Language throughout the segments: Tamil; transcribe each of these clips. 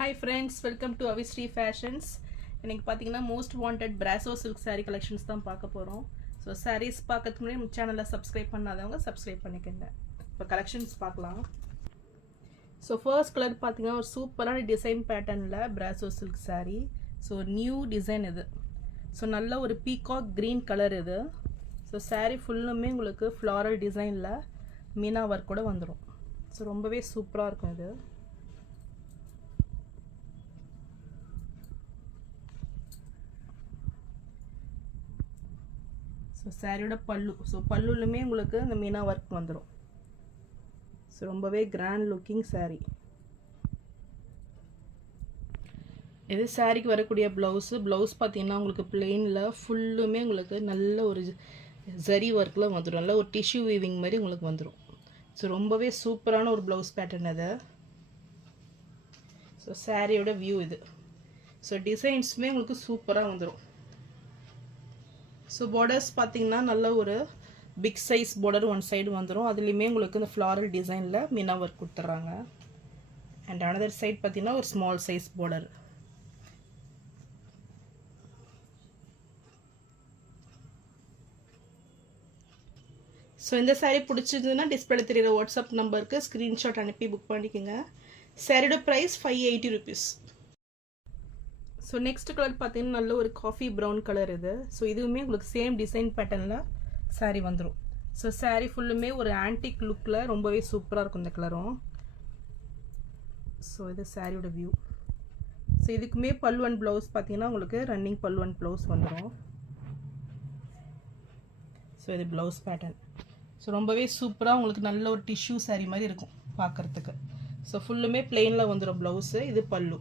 Hi friends, welcome to Avistri Fashions. இன்னைக்கு பாத்தீங்கன்னா most wanted brasso silk saree collections தான் பார்க்க போறோம். So sarees பார்க்கிறதுக்கு முன்னாடி நம்ம சேனலை சப்ஸ்கிரைப் பண்ணாதவங்க சப்ஸ்கிரைப் பண்ணிக்கங்க. இப்போ collections பார்க்கலாம். So first color பாத்தீங்கன்னா ஒரு சூப்பரான டிசைன் பேட்டர்ன்ல brasso silk saree. So new design இது. So நல்ல ஒரு peacock green color இது. So saree ஃபுல்லுமே உங்களுக்கு floral designல மீனா ஒர்க் கூட வந்துரும். So ரொம்பவே சூப்பரா இருக்கும் இது. So சாரியோட பல்லு. So பல்லுலுமே உங்களுக்கு இந்த மீனா வர்க் வந்துரும். So ரொம்பவே கிராண்ட் லுக்கிங் சாரி. இது சாரிக்கு வரக்கூடிய ப்ளவுஸ். ப்ளவுஸ் பார்த்தீங்கன்னா உங்களுக்கு பிளெயின்ல ஃபுல்லுமே உங்களுக்கு நல்ல ஒரு ஜரி ஒர்க்ல வந்துடும். நல்ல ஒரு டிஷ்யூ வீவிங் மாதிரி உங்களுக்கு வந்துடும். ஸோ ரொம்பவே சூப்பரான ஒரு ப்ளவுஸ் பேட்டர்ன் அது. ஸோ சாரியோட வியூ இது. ஸோ டிசைன்ஸுமே உங்களுக்கு சூப்பராக வந்துடும். ஸோ பார்டர்ஸ் பார்த்தீங்கன்னா நல்ல ஒரு big size border one side வந்துடும். அதுலேயுமே உங்களுக்கு இந்த ஃப்ளாரல் டிசைனில் மீனா ஒர்க் கொடுத்துட்றாங்க. அண்ட் அனதர் சைட் பார்த்தீங்கன்னா ஒரு ஸ்மால் சைஸ் பார்டர். ஸோ இந்த சாரீ பிடிச்சிருந்ததுன்னா டிஸ்பிளே தெரியுற வாட்ஸ்அப் நம்பருக்கு ஸ்க்ரீன்ஷாட் அனுப்பி புக் பண்ணிக்கோங்க. சாரியோட price 580 rupees. So next colour பார்த்தீங்கன்னா நல்ல ஒரு காஃபி ப்ரௌன் கலர் இது. ஸோ இதுவுமே உங்களுக்கு சேம் டிசைன் பேட்டர்னில் சாரீ வந்துடும். ஸோ சாரீ ஃபுல்லுமே ஒரு ஆன்டிக் லுக்கில் ரொம்பவே சூப்பராக இருக்கும் இந்த கலரும். ஸோ இது சாரியோட வியூ. ஸோ இதுக்குமே பல்லு அண்ட் ப்ளவுஸ் பார்த்தீங்கன்னா உங்களுக்கு ரன்னிங் பல்லு அண்ட் ப்ளவுஸ் வந்துடும். ஸோ இது ப்ளவுஸ் பேட்டர்ன். ஸோ ரொம்பவே சூப்பராக உங்களுக்கு நல்ல ஒரு டிஷ்யூ சாரீ மாதிரி இருக்கும் பார்க்குறதுக்கு. ஸோ ஃபுல்லுமே பிளெயினில் வந்துடும் ப்ளவுஸு. இது பல்லு.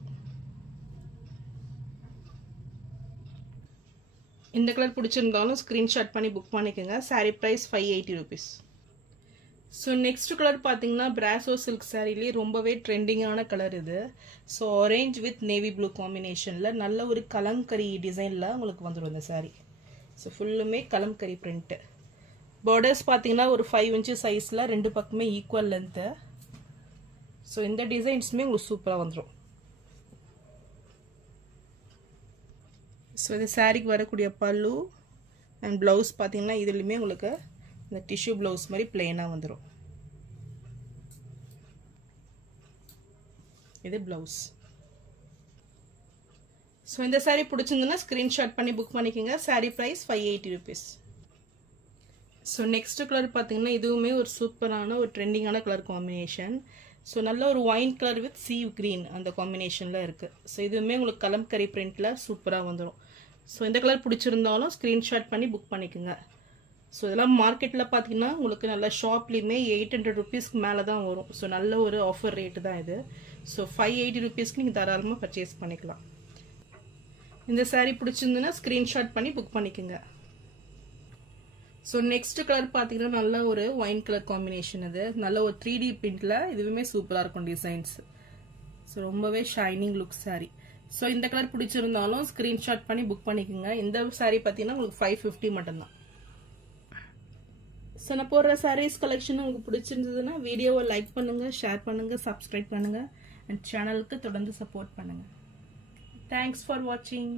இந்த கலர் பிடிச்சிருந்தாலும் ஸ்க்ரீன்ஷாட் பண்ணி புக் பண்ணிக்கோங்க. Sari price 580 rupees. So next colour பார்த்தீங்கன்னா பிராசோ சில்க் சாரீலேயே ரொம்பவே ட்ரெண்டிங்கான கலர் இது. So orange with navy blue காம்பினேஷனில் நல்ல ஒரு கலம்கரி டிசைனில் உங்களுக்கு வந்துடும் இந்த சாரீ. ஸோ ஃபுல்லுமே கலம்கரி பிரிண்ட்டு. பார்டர்ஸ் பார்த்தீங்கன்னா ஒரு 5 inches சைஸில் ரெண்டு பக்கமே ஈக்குவல் லென்த்து. ஸோ இந்த டிசைன்ஸுமே உங்களுக்கு சூப்பராக வந்துடும். ஸோ இது சாரீக்கு வரக்கூடிய பல்லு அண்ட் ப்ளவுஸ் பார்த்தீங்கன்னா இதுலேயுமே உங்களுக்கு இந்த டிஷ்யூ ப்ளவுஸ் மாதிரி பிளெயினாக வந்துடும். இது ப்ளவுஸ். ஸோ இந்த சாரீ பிடிச்சிருந்ததுன்னா ஸ்க்ரீன்ஷாட் பண்ணி புக் பண்ணிக்கோங்க. Sari price 580 rupees. So next colour பார்த்தீங்கன்னா இதுவுமே ஒரு சூப்பரான ஒரு ட்ரெண்டிங்கான கலர் காம்பினேஷன். ஸோ நல்ல ஒரு wine colour with sea green அந்த காம்பினேஷனில் இருக்குது. ஸோ இதுவுமே உங்களுக்கு கலம்கரி பிரிண்டில் சூப்பராக வந்துடும். ஸோ இந்த கலர் பிடிச்சிருந்தாலும் ஸ்க்ரீன்ஷாட் பண்ணி புக் பண்ணிக்கோங்க. ஸோ இதெல்லாம் மார்க்கெட்டில் பார்த்தீங்கன்னா உங்களுக்கு நல்ல ஷாப்லேயுமே 800 rupeesக்கு மேலே தான் வரும். ஸோ நல்ல ஒரு ஆஃபர் ரேட்டு தான் இது. ஸோ 580 rupeesக்கு நீங்கள் தாராளமாக பர்ச்சேஸ் பண்ணிக்கலாம். இந்த சாரீ பிடிச்சிருந்துன்னா ஸ்க்ரீன்ஷாட் பண்ணி புக் பண்ணிக்கோங்க. ஸோ நெக்ஸ்ட் கலர் பார்த்தீங்கன்னா நல்ல ஒரு ஒயின் கலர் காம்பினேஷன் இது. நல்ல ஒரு 3D பிரிண்டில் இதுவுமே சூப்பராக இருக்கும் டிசைன்ஸ். ஸோ ரொம்பவே ஷைனிங் லுக் சாரீ. ஸோ இந்த கலர் பிடிச்சிருந்தாலும் ஸ்க்ரீன்ஷாட் பண்ணி புக் பண்ணிக்கோங்க. இந்த சாரீ பார்த்தீங்கன்னா உங்களுக்கு 550 மட்டும்தான். ஸோ நான் போடுற சாரீஸ் கலெக்ஷன் உங்களுக்கு பிடிச்சிருந்ததுன்னா வீடியோவை லைக் பண்ணுங்கள், ஷேர் பண்ணுங்கள், சப்ஸ்கிரைப் பண்ணுங்கள் அண்ட் சேனலுக்கு தொடர்ந்து சப்போர்ட் பண்ணுங்கள். தேங்க்ஸ் ஃபார் வாட்சிங்.